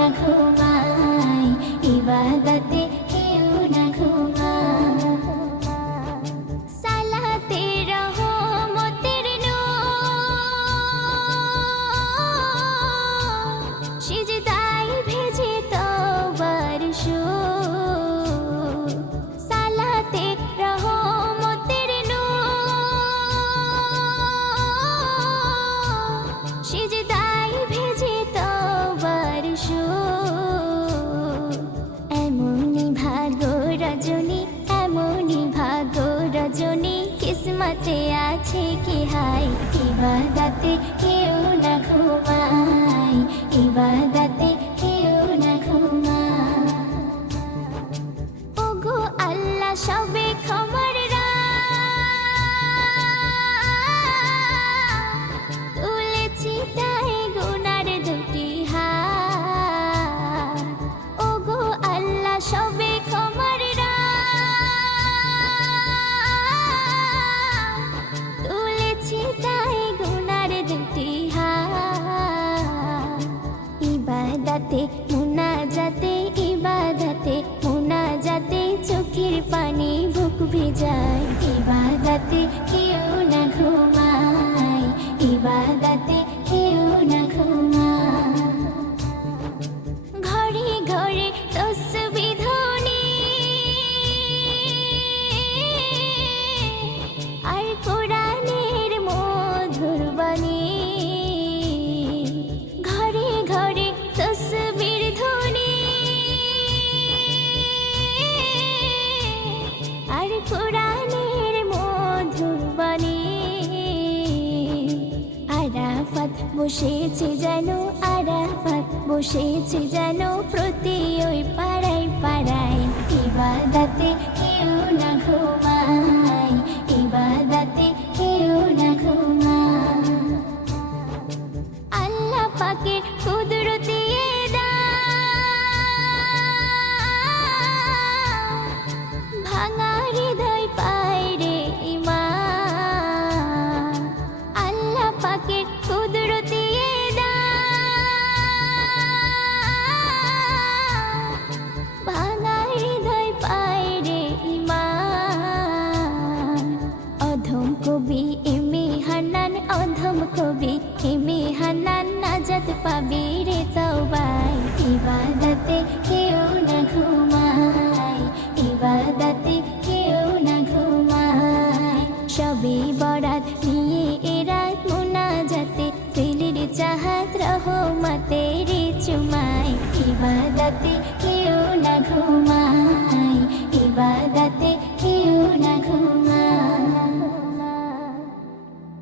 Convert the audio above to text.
না ঘুমায়, ইবাদতে কেউ না ঘুমায়। সালাতে রহমতের নূর, সিজদায় ভেজে তওবার সুর। সালাতে রহমতের নূর, সিজদায় ভেজে তওবার সুর। এমনই ভাগ্য রজনী, এমনই ভাগ্য রজনী, কিসমতে আছে কি হাই, ইবাদতে কেউ না ঘুমায়, ইবাদতে কেউ না ঘুমায়। ওগো আল্লাহ সবে ক্ষমার তুলেছি তাই গুনার দুটি হাত। ওগো আল্লাহ সবে ক্ষমার তুলেছি তাই গুনার দুটি হাত। ইবাদতে মুনাজাতে, ইবাদতে মুনাজাতে চোখের পানি বুক ভিজায়, ইবাদতে কেউ না ঘুমায়, ইবাদতে কেউ না ঘুমায়। ঘরে ঘরে তসবিহ ধ্বনি আর কোরআনের মধুর বাণী। ঘরে ঘরে তসবির ধ্বনি আর কোরআনের মধুর বাণী। আরাফাত বসেছে যেন, আরাফাত বসেছে যেন প্রতি ওই পাড়ায় পাড়ায়, ইবাদতে কেউ না ঘুমায়, ইবাদতে কেউ না ঘুমায়। আল্লাহ পাকের কুদরতি ভাঙা হৃদয় পায় রে ঈমান। আল্লাহ পাকের কুদরতি ভাঙা হৃদয় পায় রে ঈমান। অধম কবি এমে হান্নান, অধম কবি এমে হান্নান, নাজাত পাবে রে তওবায়, ইবাদতে কেউ না ঘুমায়, ইবাদতে কেউ না ঘুমায়। সবে বরাত নিয়ে এরাত মুনাজাতে, দিলের চাহাত রহমতের চুমায়, ইবাদতে